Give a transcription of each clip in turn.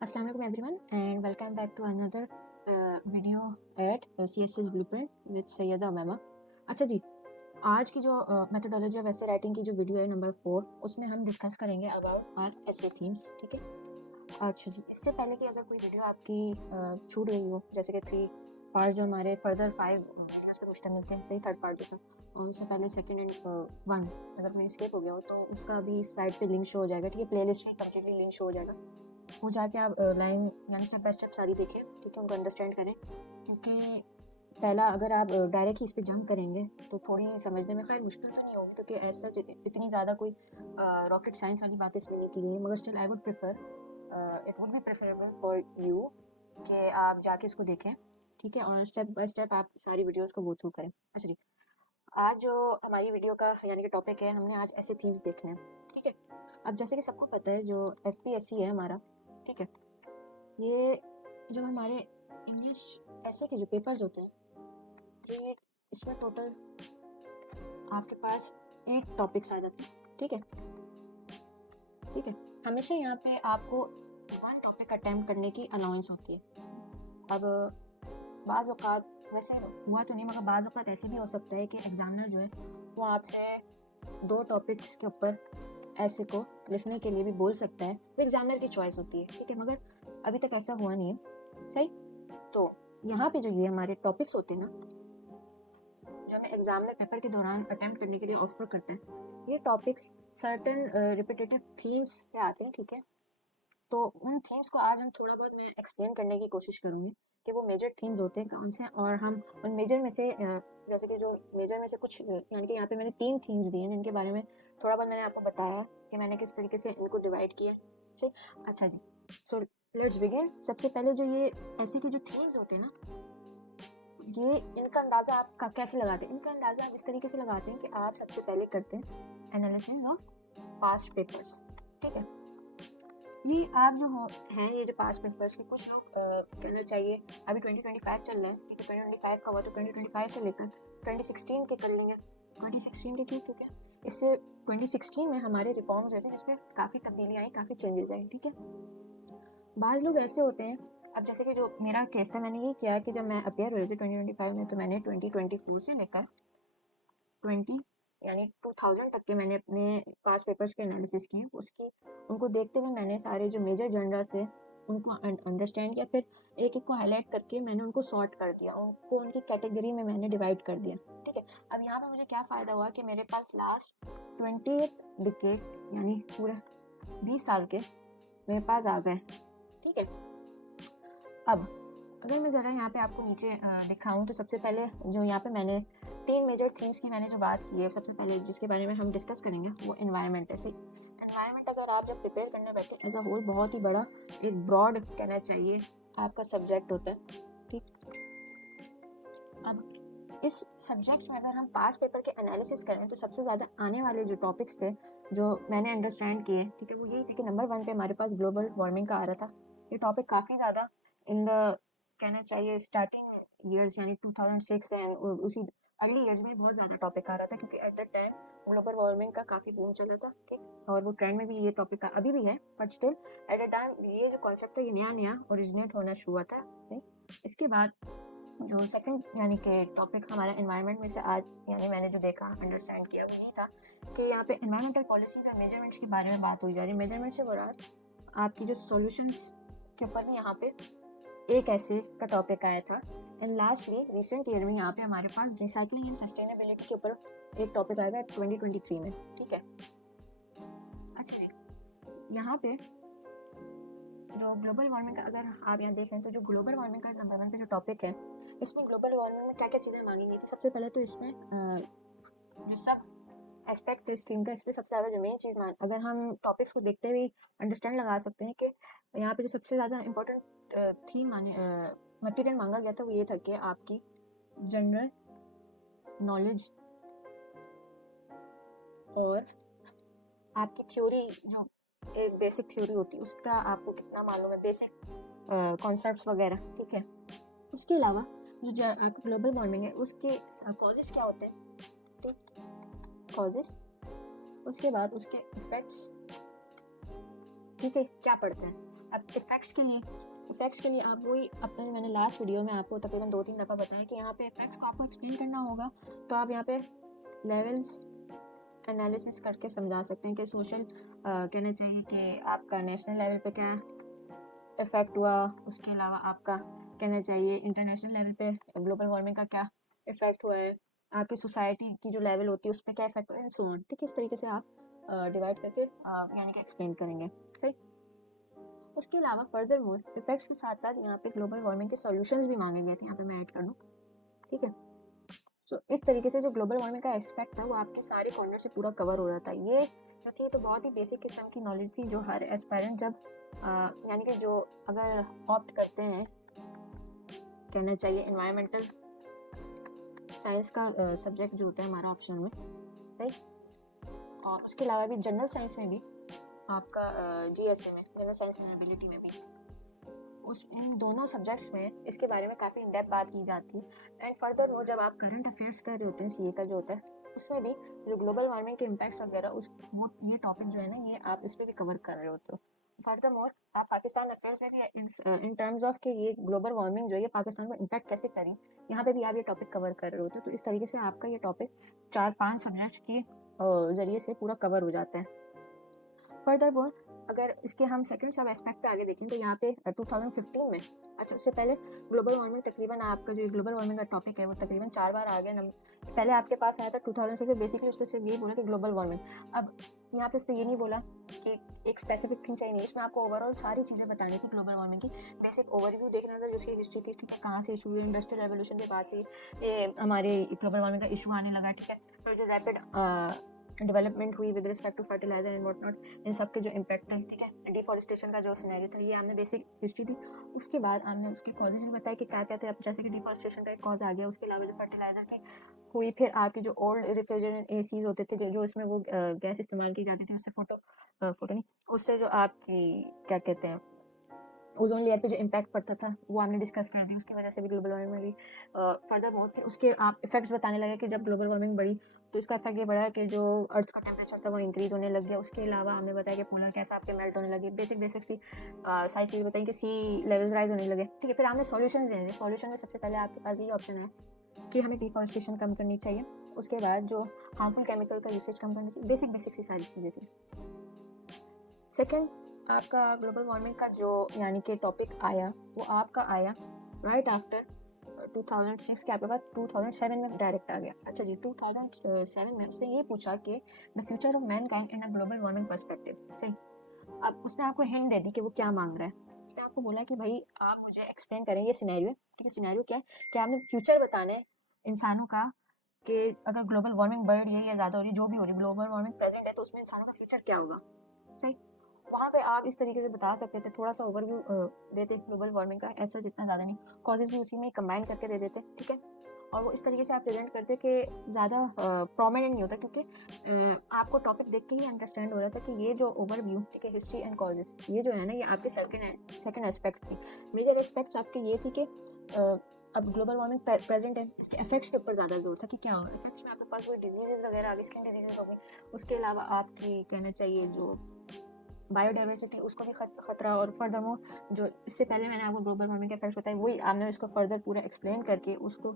अस्सलाम वालेकुम everyone and welcome back to another video at CSS blueprint with Syeda Umaima. अच्छा जी, आज की जो मेथोडोलॉजी ऑफ एसे राइटिंग की जो वीडियो है नंबर 4, उसमें हम डिस्कस करेंगे अबाउट आर एसे थीम्स। ठीक है। अच्छा जी, इससे पहले कि अगर कोई वीडियो आपकी छूट गई हो, जैसे कि 3 पार्ट जो हमारे फर्दर 5 वीडियोस पे मुश्तमिल थे, सही थर्ड पार्ट जो था, और उससे पहले सेकंड एंड 1 अगर मैं स्किप हो गया हो तो उसका अभी साइड पे लिंक शो हो जाएगा। ठीक है, प्लेलिस्ट में कंप्लीटली लिंक शो हो जाएगा, वो जाके आप लाइन यानी स्टेप बाय स्टेप सारी देखें। ठीक है, उनको अंडरस्टैंड करें, क्योंकि पहला अगर आप डायरेक्ट ही इस पर जंप करेंगे तो थोड़ी समझने में खैर मुश्किल तो नहीं होगी, क्योंकि ऐसा इतनी ज़्यादा कोई रॉकेट साइंस वाली बातें इसमें नहीं की गई है, मगर still I would prefer it would be preferable for you कि आप जाके इसको देखें। ठीक है, और स्टेप बाय स्टेप आप सारी वीडियोस को गो थ्रू करें। अच्छा जी, आज जो हमारी वीडियो का यानी कि टॉपिक है, हमने आज ऐसे थीम्स देखने हैं। ठीक है, अब जैसे कि सबको पता है जो FPSC है हमारा, ठीक है, ये जो हमारे इंग्लिश ऐसे के जो पेपर्स होते हैं, जो ये इसमें टोटल आपके पास 8 टॉपिक्स आ जाते हैं। ठीक है, ठीक है, हमेशा यहाँ पे आपको 1 टॉपिक अटेम्प्ट करने की अलाउंस होती है। अब बाज़ औक़ात वैसे हुआ तो नहीं, मगर बाज़ औक़ात ऐसे भी हो सकता है कि एग्ज़ामिनर जो है वो आपसे 2 टॉपिक्स के ऊपर ऐसे को लिखने के लिए भी बोल सकता है, वो एग्ज़ामिनर की चॉइस होती है। ठीक है, मगर अभी तक ऐसा हुआ नहीं है। सही, तो यहाँ पे जो ये हमारे टॉपिक्स होते हैं ना, जो हमें एग्जामिनर पेपर के दौरान अटेम्प्ट करने के लिए ऑफर करते हैं, ये टॉपिक्स सर्टन रिपीटेटिव थीम्स से आते हैं। ठीक है, तो उन थीम्स को आज हम थोड़ा बहुत मैं एक्सप्लेन करने की कोशिश करूँगी कि वो मेजर थीम्स होते हैं कौन से हैं, और हम उन मेजर में से जैसे कि जो मेजर में से कुछ यानी कि यहाँ पे मैंने 3 थीम्स दिए हैं जिनके बारे में थोड़ा बहुत मैंने आपको बताया कि मैंने किस तरीके से इनको डिवाइड किया है। ठीक, अच्छा जी, सो लेट्स बिगिन। सबसे पहले जो ये ऐसे के जो थीम्स होते हैं ना, ये इनका अंदाज़ा आप कैसे लगाते हैं? इनका अंदाज़ा आप इस तरीके से लगाते हैं कि आप सबसे पहले करते हैं एनालिसिस ऑफ पास्ट पेपर्स। ठीक है, ये आप जो हैं, ये जो पास्ट पेपर्स के कुछ लोग कहना चाहिए अभी 2025 चल रहा है। ठीक है, 2025 का हुआ तो 2025 से लेकर 2016 के कर लेंगे। 2016 के क्यों? क्योंकि इससे 2016 में हमारे रिफॉर्म्स हुए थे जिसमें काफ़ी तब्दीली आई, काफ़ी चेंजेस आए। ठीक है, बाज़ लोग ऐसे होते हैं, अब जैसे कि जो मेरा केस था, मैंने ये किया कि जब मैं अपियर हुई थी 2025 में, तो मैंने 2024 से लेकर 20 यानी 2000 तक के मैंने अपने पास पेपर्स के एनालिसिस किए। उसकी उनको देखते हुए मैंने सारे जो मेजर जनरल थे उनको अंडरस्टैंड किया, फिर एक एक को हाईलाइट करके मैंने उनको सॉर्ट कर दिया, उनको उनकी कैटेगरी में मैंने डिवाइड कर दिया। ठीक है, अब यहाँ पे मुझे क्या फ़ायदा हुआ कि मेरे पास लास्ट 20 डिकेड यानी पूरे 20 साल के मेरे पास आ गए। ठीक है, अब अगर मैं ज़रा यहाँ पे आपको नीचे दिखाऊं तो सबसे पहले जो यहाँ पे मैंने 3 मेजर थीम्स की मैंने जो बात की है, सबसे पहले जिसके बारे में हम डिस्कस करेंगे वो एनवायरनमेंट है। सही, एनवायरनमेंट अगर आप जब प्रिपेयर करने बैठे एज अ होल बहुत ही बड़ा एक ब्रॉड कहना चाहिए आपका सब्जेक्ट होता है। ठीक, अब इस सब्जेक्ट में अगर हम पास्ट पेपर के एनालिसिस करें तो सबसे ज़्यादा आने वाले जो टॉपिक्स थे जो मैंने अंडरस्टैंड किए, ठीक है, वो यही थे कि नंबर 1 पे हमारे पास ग्लोबल वार्मिंग का आ रहा था। ये टॉपिक काफ़ी ज़्यादा इन द कहना चाहिए स्टार्टिंग ईयर्स यानी 2006 एंड उसी अर्ली ईयर्स में बहुत ज़्यादा टॉपिक आ रहा था, क्योंकि at that time global warming का काफ़ी बूम चला था। ठीक, और वो ट्रेंड में भी ये टॉपिक का अभी भी है, but still at that time ये जो कॉन्सेप्ट था ये नया नया ओरिजिनेट होना शुरू हुआ था। इसके बाद जो सेकंड यानी कि टॉपिक हमारा एनवायरनमेंट में से आज यानी मैंने जो देखा अंडरस्टैंड किया वो ये था कि यहाँ पे एनवायरमेंटल पॉलिसीज़ और मेजरमेंट्स के बारे में बात हुई जा रही है। मेजरमेंट से मुराद आपकी जो सॉल्यूशंस के ऊपर भी यहाँ पे एक ऐसे का टॉपिक आया था। एंड लास्टली रिसेंट ईयर में यहाँ पे हमारे पास रिसाइकलिंग एंड सस्टेनेबिलिटी के ऊपर एक टॉपिक आएगा 2023 में। ठीक है, अच्छा जी, यहाँ पे जो ग्लोबल वार्मिंग का अगर आप यहाँ देख रहे हैं तो जो ग्लोबल वार्मिंग का नंबर 1 पे जो टॉपिक है, इसमें ग्लोबल वार्मिंग में क्या क्या चीज़ें मांगी गई थी। सबसे पहले तो इसमें जो सब एस्पेक्ट इस टीम का, इसमें सबसे ज़्यादा जो मेन चीज़ अगर हम टॉपिक्स को देखते हुए अंडरस्टैंड लगा सकते हैं कि यहाँ पे जो सबसे ज़्यादा इम्पोर्टेंट थीम मटेरियल मांगा गया था वो ये था कि आपकी जनरल नॉलेज और आपकी थ्योरी, जो एक बेसिक थ्योरी होती है उसका आपको कितना मालूम है, बेसिक कॉन्सेप्ट्स वगैरह। ठीक है, उसके अलावा जो ग्लोबल वार्मिंग है उसके कॉजेस क्या होते हैं। ठीक, कॉजेस, उसके बाद उसके इफेक्ट्स, ठीक है, क्या पड़ते हैं, अब इफेक्ट्स के लिए आप वही अपने मैंने लास्ट वीडियो में आपको तकरीबन 2-3 दफ़ा बताया कि यहाँ पे इफेक्ट्स को आपको एक्सप्लेन करना होगा, तो आप यहाँ पे लेवल्स एनालिसिस करके समझा सकते हैं कि सोशल कहना चाहिए कि आपका नेशनल लेवल पे क्या इफ़ेक्ट हुआ, उसके अलावा आपका कहना चाहिए इंटरनेशनल लेवल पे ग्लोबल वार्मिंग का क्या इफ़ेक्ट हुआ है, आपकी सोसाइटी की जो लेवल होती है उस पर क्या इफेक्ट हुआ है, सो ऑन। ठीक है, इस तरीके से आप डिवाइड करके यानी कि एक्सप्लेन करेंगे। सही। उसके अलावा फर्दर मोर इफेक्ट्स के साथ साथ यहाँ पे ग्लोबल वार्मिंग के सॉल्यूशंस भी मांगे गए थे, यहाँ पे मैं ऐड कर दूँ। ठीक है, सो इस तरीके से जो ग्लोबल वार्मिंग का एस्पेक्ट था वो आपके सारे कॉर्नर से पूरा कवर हो रहा था। ये जो थी तो बहुत ही बेसिक किस्म की नॉलेज थी जो हर एस्पायरेंट जब यानी कि जो अगर ऑप्ट करते हैं कहना चाहिए एनवायरमेंटल साइंस का सब्जेक्ट जो होता है हमारा ऑप्शन में, राइट। और उसके अलावा भी जनरल साइंस में भी आपका जीएसए में जनरल साइंस एंड एबिलिटी में भी उस इन दोनों सब्जेक्ट्स में इसके बारे में काफ़ी इन डेप्थ बात की जाती है। एंड फर्दर मोर जब आप करंट अफेयर्स कर रहे होते हैं सीए का जो होता है उसमें भी जो ग्लोबल वार्मिंग के इम्पैक्ट्स वगैरह उस वो ये टॉपिक जो है ना ये आप इस पर भी कवर कर रहे होते हो। फर्दर मोर आप पाकिस्तान अफेयर्स में भी इन टर्म्स ऑफ कि ये ग्लोबल वार्मिंग जो है ये पाकिस्तान को इम्पैक्ट कैसे करी, यहाँ पे भी आप ये टॉपिक कवर कर रहे होते हो। तो इस तरीके से आपका ये टॉपिक 4-5 सब्जेक्ट्स के ज़रिए से पूरा कवर हो जाता है। फर्दर मोर अगर इसके हम सेकंड सब एस्पेक्ट पे आगे देखें तो यहाँ पे 2015 में, अच्छा उससे पहले ग्लोबल वार्मिंग तकरीबन आपका जो ग्लोबल वार्मिंग का टॉपिक है वो तकरीबन 4 बार आ गया। पहले आपके पास आया था 2006 में, बेसिकली उसको सिर्फ ये बोला कि ग्लोबल वार्मिंग। अब यहाँ पे उससे ये नहीं बोला कि एक स्पेसिफिक थिंग चाहिए, इसमें आपको ओवरऑल सारी चीज़ें बतानी थी ग्लोबल वार्मिंग की। बेसिक ओवरव्यू देखना था जिसकी हिस्ट्री थी, ठीक है, कहाँ से इशू हुई, इंडस्ट्रियल रेवोल्यूशन के बाद से ये हमारे ग्लोबल वार्मिंग का इशू आने लगा, ठीक है। फिर जो रैपिड डेवलपमेंट हुई with respect to fertiliser and what not, इन सब के जो इम्पैक्ट है, ठीक है, डिफॉरेस्टेशन का जो सिनेरियो था, ये हमने बेसिक हिस्ट्री दी। उसके बाद हमने उसके कॉजेज भी बताया कि क्या क्या थे, जैसे कि डिफॉरेस्टेशन का एक कॉज आ गया, उसके अलावा जो फर्टिलाइजर की हुई, फिर आपकी जो ओल्ड रेफ्रिजरेंट एसीज होते थे जो इसमें वो गैस इस्तेमाल की जाती थी, उससे फोटो नहीं, उससे जो आपकी क्या कहते हैं ओजोन लेयर पे जो इम्पैक्ट पड़ता था वो हमने डिस्कस कर दी, उसकी वजह से भी ग्लोबल वार्मिंग में भी फर्दर बहुत फिर उसके आप इफेक्ट्स बताने लगे कि जब ग्लोबल वार्मिंग बढ़ी तो इसका इफेक्ट ये बढ़ा कि जो अर्थ का टेम्परेचर था वो इंक्रीज होने लग गया। उसके अलावा हमने बताया कि पोलर कैप आपके मेल्ट होने लगे, बेसिक सी सारी चीज़ बताई कि सी लेवल्स राइज होने लगे, ठीक है। फिर हमने सॉल्यूशन देंगे, सॉल्यूशन में सबसे पहले आपके पास ये ऑप्शन है कि हमें डिफॉरेस्टेशन कम करनी चाहिए, उसके बाद जो हार्मफुल केमिकल का यूसेज कम करनी चाहिए, बेसिक सी सारी चीज़ें थी। सेकेंड आपका ग्लोबल वार्मिंग का जो यानी कि टॉपिक आया वो आपका आया राइट आफ्टर 2006 के आपके पास 2007 में डायरेक्ट आ गया। अच्छा जी, 2007 में उसने ये पूछा कि the future of Mankind in a global warming perspective. सही, अब उसने आपको हिंट दे दी कि वो क्या मांग रहा है। उसने आपको बोला कि भाई आप मुझे एक्सप्लेन करें ये सिनेरियो, ठीक है। सिनेरियो क्या है कि आपने फ्यूचर बताना है इंसानों का कि अगर ग्लोबल वार्मिंग बढ़ रही है या ज़्यादा हो रही है, जो भी हो रही है, ग्लोबल वार्मिंग प्रेजेंट है तो उसमें इंसानों का फ्यूचर क्या होगा। सही, वहाँ पे आप इस तरीके से बता सकते थे, थोड़ा सा ओवरव्यू देते ग्लोबल वार्मिंग का, ऐसा जितना ज़्यादा नहीं, कॉजेज भी उसी में कंबाइन करके दे देते, ठीक है। और वो इस तरीके से आप प्रेजेंट करते कि ज़्यादा प्रोमिनेंट नहीं होता, क्योंकि आपको टॉपिक देख के ही अंडरस्टैंड हो रहा था कि ये जो ओवरव्यू, ठीक है, हिस्ट्री एंड कॉजेज, ये जो है ना ये आपके सेकंड एस्पेक्ट थी। मेजर एस्पेक्ट्स आपके ये थी कि अब ग्लोबल वार्मिंग प्रेजेंट है, इसके इफेक्ट्स के ऊपर ज़्यादा जोर था कि क्या होगा। इफेक्ट्स में आपके पास कोई डिजीजेज वगैरह आ गई, स्किन डिजीजेज हो गई, उसके अलावा आपकी कहना चाहिए जो बायोडाइवर्सिटी उसको भी खतरा। और फर्दर मोर जो इससे पहले मैंने आपको ग्लोबल वार्मिंग के इफेक्ट्स बताए वही आपने इसको फर्दर पूरा एक्सप्लेन करके उसको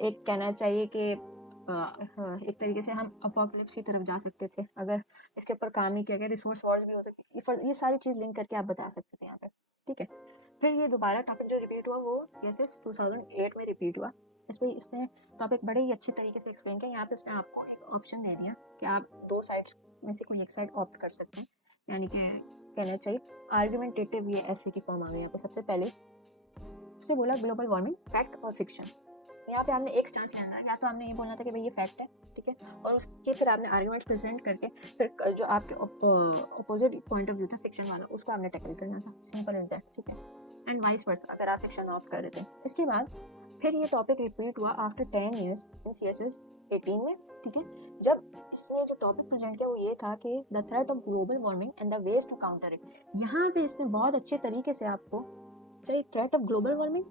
एक कहना चाहिए कि एक तरीके से हम अपोकलिप्स की तरफ जा सकते थे अगर इसके ऊपर काम नहीं किया गया। रिसोर्स वॉर्स भी हो सकती, ये सारी चीज़ लिंक करके आप बता सकते थे यहाँ पे, ठीक है। फिर ये दोबारा टॉपिक जो रिपीट हुआ वो जैसे 2008 में रिपीट हुआ, इसमें इसने टॉपिक बड़े ही अच्छे तरीके से एक्सप्लेन किया। यहाँ पे उसने आपको एक ऑप्शन दे दिया कि आप दो साइड्स में से कोई एक साइड ऑप्ट कर सकते हैं, यानी कि कहना चाहिए आर्गुमेंटेटिव ये ऐसे की फॉर्म आ गई यहाँ पे। सबसे पहले उससे बोला ग्लोबल वार्मिंग फैक्ट और फिक्शन। यहाँ पे हमने एक स्टांस लेना है, या तो हमने ये बोलना था कि भाई ये फैक्ट है, ठीक है, और उसके फिर आपने आर्गुमेंट्स प्रेजेंट करके फिर जो आपके अपोजिट पॉइंट ऑफ व्यू था फिक्शन वाला उसको आपने टैकल करना था, सिंपल एज दैट, ठीक है। एंड वाइस वर्सा अगर आप फिक्शन ऑप्ट कर रहे थे। इसके बाद फिर ये टॉपिक रिपीट हुआ आफ्टर 10 ईयर्स इन CSS 18 में, ठीक है। जब इसने जो टॉपिक प्रेजेंट किया वो ये था कि the threat of global warming and the ways to counter it. यहाँ पे इसने बहुत अच्छे तरीके से आपको, सही, threat of global warming,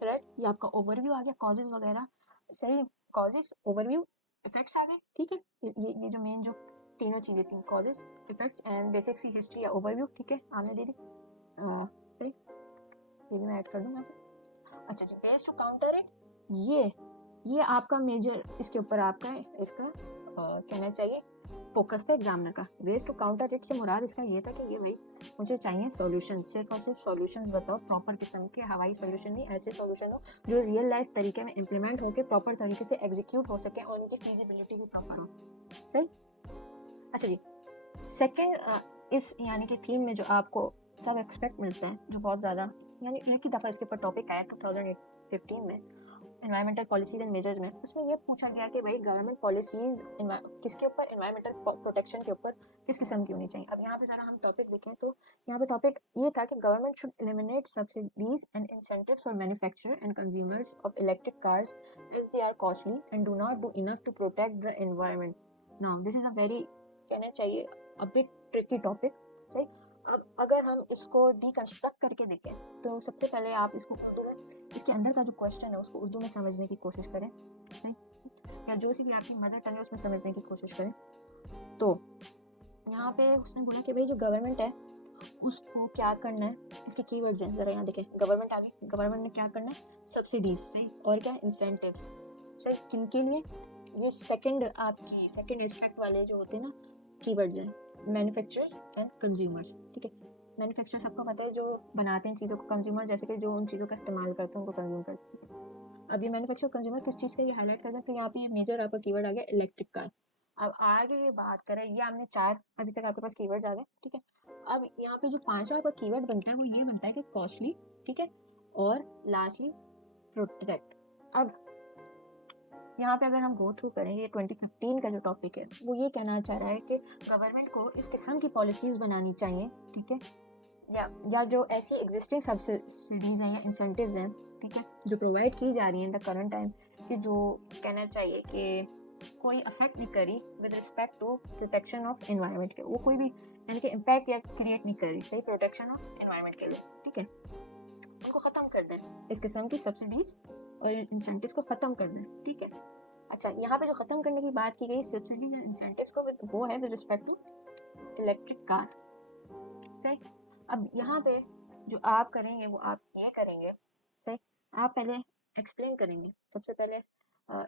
threat, ये आपका ओवरव्यू आ गया, कॉजेज वगैरह, सही, कॉजेज, ओवरव्यू, इफेक्ट्स आ गए, ठीक है। ये जो मेन जो तीनों चीज़ें थी, कॉजेज, इफेक्ट्स एंड बेसिक सी हिस्ट्री या ओवरव्यू, ठीक है, आपने दे दी। सही, ये भी मैं ऐड कर दूँ यहाँ पे। अच्छा जी, वेज टू काउंटर इट, ये आपका मेजर इसके ऊपर आपका इसका कहना चाहिए फोकस था एग्जामिनर का। वेज टू काउंटर इट से मुराद इसका ये था कि ये भाई मुझे चाहिए सॉल्यूशन, सिर्फ और सिर्फ सॉल्यूशंस बताओ, प्रॉपर किस्म के, हवाई सॉल्यूशन नहीं, ऐसे सॉल्यूशन हो जो रियल लाइफ तरीके में इम्प्लीमेंट होकर प्रॉपर तरीके से एग्जीक्यूट हो सके और उनकी फीजिबिलिटी भी प्रॉपर हो। सही। अच्छा जी, सेकेंड इस यानी कि थीम में जो आपको सब एक्सपेक्ट मिलता है, जो बहुत ज़्यादा यानी एक ही दफ़ा इसके ऊपर टॉपिक आया 2015 में एनवायरमेंटल पॉलिसीज एंड मेजर्स में, उसमें ये पूछा गया कि भाई गवर्नमेंट पॉलिसीज किसके ऊपर, एनवायरमेंटल प्रोटेक्शन के ऊपर किस किस्म की होनी चाहिए। अब यहाँ पे ज़रा हम टॉपिक देखें तो यहाँ पे टॉपिक ये था कि government should eliminate subsidies and incentives for manufacturer and consumers of electric cars as they are costly and do not do enough to protect the environment. Now this is a very, कहना चाहिए, a big tricky topic. सही। अब अगर हम इसको deconstruct करके देखें तो सबसे पहले आप इसको उर्दू में, इसके अंदर का जो क्वेश्चन है उसको उर्दू में समझने की कोशिश करें, नहीं, या जो सी भी आपकी मदर टंग है उसमें समझने की कोशिश करें। तो यहाँ पे उसने बोला कि भाई जो गवर्नमेंट है उसको क्या करना है, इसके कीवर्ड्स हैं, ज़रा यहाँ देखें। गवर्नमेंट आगे, गवर्नमेंट ने क्या करना है, सब्सिडीज, सही, और क्या, इंसेंटिव्स, सही, किन के लिए, ये सेकंड आपकी सेकंड एस्पेक्ट वाले जो होते हैं ना कीवर्ड्स हैं, मैन्युफैक्चरर्स एंड कंज्यूमर्स। ठीक है, मैन्युफैक्चरर्स सबको पता है जो बनाते हैं चीज़ों को, कंज्यूमर जैसे कि जो उन चीज़ों का इस्तेमाल करते हैं उनको कंज्यूम करते हैं। अब ये मैन्युफैक्चर कंज्यूमर किस चीज़ का ये हाईलाइट करते हैं, फिर यहाँ पे ये मेजर आपका कीवर्ड आ गया इलेक्ट्रिक कार। अब आगे ये बात करें, ये हमने 4 अभी तक आपके पास कीवर्ड्स आ गए। ठीक है, अब यहाँ पे जो 5वां आपका कीवर्ड बनता है वो ये बनता है कि कॉस्टली, ठीक है, और लास्टली प्रोटेक्ट। अब यहाँ पे अगर हम गो थ्रू करें, ये 2015 का जो टॉपिक है वो ये कहना चाह रहा है कि गवर्नमेंट को इस किस्म की पॉलिसीज़ बनानी चाहिए, ठीक है, या जो ऐसी एग्जिस्टिंग सब्सिडीज़ हैं या इंसेंटिव्स हैं, ठीक है, जो प्रोवाइड की जा रही हैं इन द करंट टाइम, कि जो कहना चाहिए कि कोई अफेक्ट नहीं करी with respect to protection of environment के, वो कोई भी यानी कि इम्पैक्ट या क्रिएट नहीं कर रही, सही, प्रोटेक्शन ऑफ एनवायरनमेंट के लिए। ठीक है, उनको ख़त्म कर दें, इस किस्म की सब्सिडीज़ और इंसेंटिव्स को ख़त्म कर दें। ठीक है। अच्छा, यहाँ पे जो ख़त्म करने की बात की गई सब्सिडीज एंड इंसेंटिव्स को, वो है with respect to electric car. सही। अब यहाँ पे जो आप करेंगे वो आप ये करेंगे, सही, आप पहले एक्सप्लेन करेंगे। सबसे पहले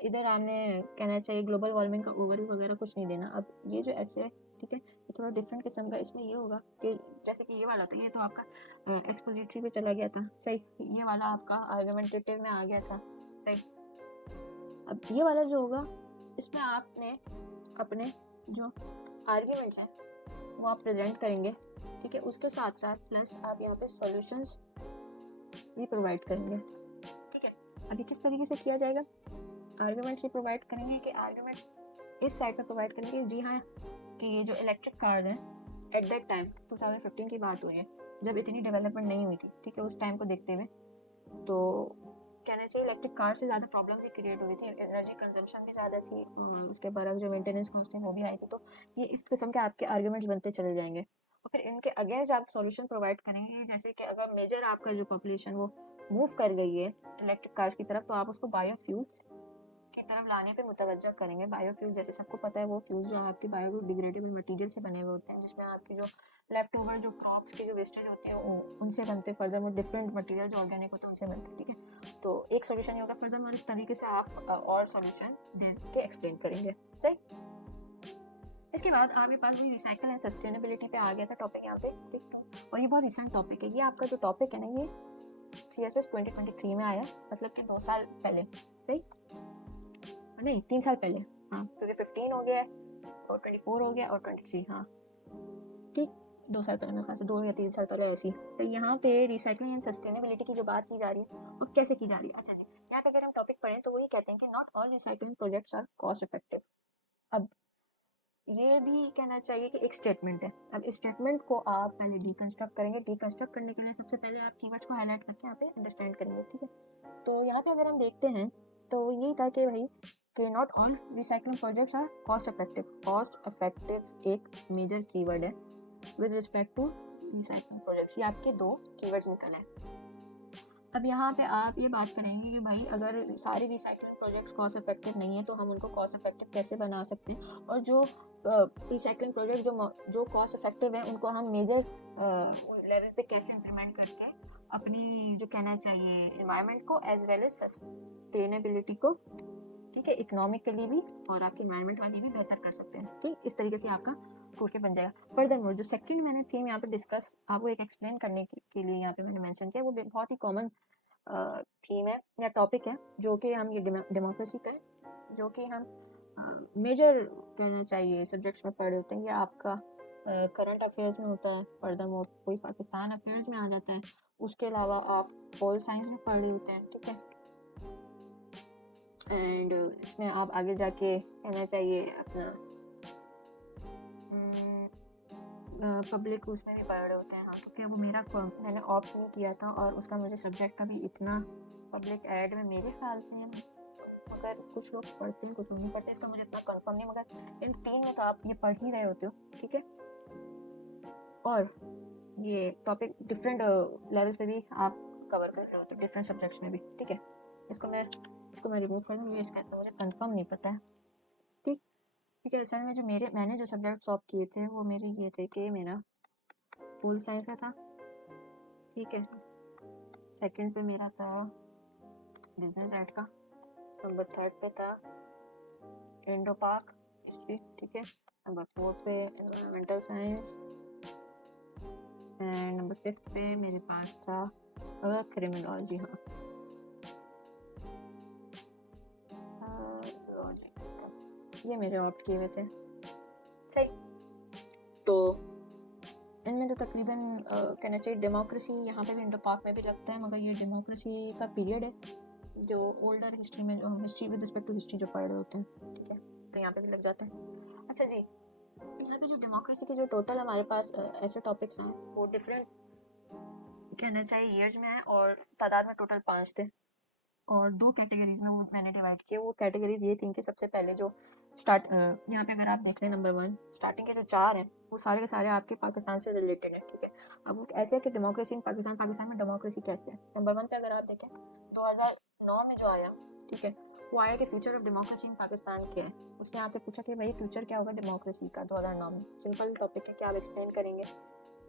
इधर आपने कहना चाहिए ग्लोबल वार्मिंग का ओवरव्यू वगैरह कुछ नहीं देना। अब ये जो ऐसे, ठीक है, ये थोड़ा डिफरेंट किस्म का, इसमें ये होगा कि जैसे कि ये वाला था, ये तो आपका एक्सपोजिटरी पे चला गया था, सही, ये वाला आपका आर्गुमेंटेटिव में आ गया था, सही। अब ये वाला जो होगा इसमें आपने अपने जो आर्ग्यूमेंट्स हैं वो आप प्रेजेंट करेंगे, ठीक है, उसके साथ साथ प्लस आप यहाँ पे सॉल्यूशंस भी प्रोवाइड करेंगे। ठीक है, अभी किस तरीके से किया जाएगा, आर्ग्यूमेंट्स ही प्रोवाइड करेंगे कि आर्ग्यूमेंट्स इस साइड पर प्रोवाइड करेंगे, जी हाँ, कि ये जो इलेक्ट्रिक कार्स हैं एट दैट टाइम 2015 की बात हो रही है जब इतनी डेवलपमेंट नहीं हुई थी, ठीक है, उस टाइम को देखते हुए तो कहना चाहिए इलेक्ट्रिक कार से ज़्यादा प्रॉब्लम्स ही क्रिएट हुई थी, एनर्जी कंजम्पशन भी ज़्यादा थी, उसके बाद जो मेंटेनेंस कॉस्ट है वो भी आई थी। तो ये इस किस्म के आपके आर्ग्यूमेंट्स बनते चले जाएंगे और फिर इनके अगेंस्ट आप सॉल्यूशन प्रोवाइड करेंगे। जैसे कि अगर मेजर आपका जो पॉपुलेशन वो मूव कर गई है इलेक्ट्रिक कार्स की तरफ, तो आप उसको बायोफ्यूल्स की तरफ लाने पे मुतवज्जा करेंगे। बायोफ्यूल जैसे सबको पता है वो फ्यूल्स जो आपके बायोडिग्रेडेबल मटेरियल से बने हुए होते हैं, जिसमें आपकी जो लेफ्ट ओवर जो क्रॉप्स की जो वेस्टेज होती है उनसे बनते, फर्दर में डिफरेंट मटेरियल जो ऑर्गेनिक होते हैं उनसे बनते। ठीक है, तो एक सोल्यूशन ये होगा। फर्दर में इस तरीके से आप और सोल्यूशन दे के एक्सप्लेन करेंगे। सही। इसके बाद आपके पास वही रिसाइकल एंड सस्टेनेबिलिटी पे आ गया था टॉपिक यहाँ पे, ठीक है, और ये बहुत रिसेंट टॉपिक है। ये आपका जो टॉपिक है ना ये CSS 2023 में आया, मतलब कि 2 साल पहले, सही नहीं 3 साल पहले, हाँ, क्योंकि 15 हो गया है और 24 हो गया और 23, हाँ ठीक, 2 साल पहले, मेरे ख्याल से 2 या 3 साल पहले ऐसी। तो यहाँ पे रिसाइकलिंग एंड सस्टेनेबिलिटी की जो बात की जा रही है वो कैसे की जा रही है। अच्छा जी, यहाँ पे अगर हम टॉपिक पढ़ें तो वही कहते हैं कि not all recycling projects are cost effective. अब ये भी कहना चाहिए कि एक स्टेटमेंट है। अब इस स्टेटमेंट को आप पहले डीकंस्ट्रक्ट करेंगे। डीकंस्ट्रक्ट करने के लिए सबसे पहले आप कीवर्ड्स को हाईलाइट करके यहाँ पे अंडरस्टैंड करेंगे। ठीक है, तो यहाँ पे अगर हम देखते हैं तो यही था कि भाई कि not all recycling projects are cost effective. Cost effective एक मेजर कीवर्ड है with respect to recycling projects. ये आपके 2 कीवर्ड्स निकल है। अब यहाँ पे आप ये बात करेंगे कि भाई अगर सारे रिसाइकलिंग प्रोजेक्ट्स कॉस्ट इफेक्टिव नहीं है तो हम उनको कॉस्ट इफेक्टिव कैसे बना सकते हैं, और जो रिसाइकलिंग प्रोजेक्ट जो कॉस्ट इफेक्टिव है उनको हम मेजर लेवल पे कैसे इम्प्लीमेंट करके अपनी जो कहना चाहिए इन्वायरमेंट को एज वेल एज सस्टेनेबिलिटी को, ठीक है, इकोनॉमिकली भी और आपके इन्वायरमेंट वाली भी बेहतर कर सकते हैं। ठीक, इस तरीके से आपका टूल बन जाएगा। फर्दरमोर जो सेकंड मैंने थीम यहाँ पे डिस्कस आपको एक एक्सप्लेन करने के लिए यहाँ पे मैंने मेंशन किया, वो बहुत ही कॉमन थीम है या टॉपिक है, जो कि हम ये डेमोक्रेसी का है, जो कि हम मेजर कहना चाहिए सब्जेक्ट्स में पढ़े होते हैं। ये आपका करंट अफेयर्स में होता है, फर्दरमोर कोई पाकिस्तान अफेयर्स में आ जाता है, उसके अलावा आप पॉल साइंस में पढ़ रहे होते हैं, ठीक है। एंड इसमें आप आगे जाके कहना चाहिए अपना पब्लिक उसमें भी पढ़ रहे होते हैं। हाँ, क्योंकि वो मैंने ऑप्ट नहीं किया था और उसका मुझे सब्जेक्ट का भी इतना पब्लिक एड में मेरे ख्याल से मगर कुछ लोग पढ़ते हैं कुछ लोग नहीं पढ़ते, इसका मुझे इतना कंफर्म नहीं, मगर इन 3 में तो आप ये पढ़ ही रहे होते हो, ठीक है। और ये टॉपिक डिफरेंट लेवल्स पे भी आप कवर कर रहे होते हो, डिफरेंट सब्जेक्ट्स में भी, ठीक है। इसको मैं रिमूव कर दूँ, इसका मुझे कंफर्म नहीं पता है, ठीक है। असल में जो मैंने जो सब्जेक्ट सॉल्व किए थे वो मेरे ये थे कि मेरा पोल साइंस का था, ठीक है। सेकंड पे मेरा था बिजनेस एड का, नंबर 3 पे था इंडो पाक हिस्ट्री, ठीक है। नंबर 4 पे एनवायरमेंटल साइंस एंड नंबर 5 पे मेरे पास था क्रिमिनोलॉजी। हाँ, ये मेरे ऑप्ट किए हुए थे, सही। तो इनमें तो तकरीबन कहना चाहिए डेमोक्रेसी यहाँ पे भी इंडो पाक में भी लगता है, मगर ये डेमोक्रेसी का पीरियड है जो ओल्डर हिस्ट्री में, जो हम history with respect to history जो पढ़ रहे होते हैं, ठीक है, तो यहाँ पे भी लग जाता है। अच्छा जी, यहाँ पे जो डेमोक्रेसी के जो टोटल हमारे पास ऐसे टॉपिक्स हैं वो डिफरेंट कहना चाहिए ईयर्स में है, और तादाद में टोटल 5 थे और 2 कैटेगरीज में वो मैंने डिवाइड किए। वो कैटेगरीज ये थी कि सबसे पहले जो स्टार्ट यहाँ पे अगर आप देख लें नंबर 1 स्टार्टिंग के जो 4 हैं वो सारे के सारे आपके पाकिस्तान से रिलेटेड है, ठीक है। अब ऐसे है कि डेमोक्रेसी इन पाकिस्तान में डेमोक्रेसी कैसे है। नंबर 1 पे अगर आप देखें 2009 में जो आया, ठीक है, वो आया कि future of democracy in Pakistan क्या है। उसने आपसे पूछा कि भाई फ्यूचर क्या होगा डेमोक्रेसी का 2009 में। सिंपल टॉपिक है कि आप एक्सप्लेन करेंगे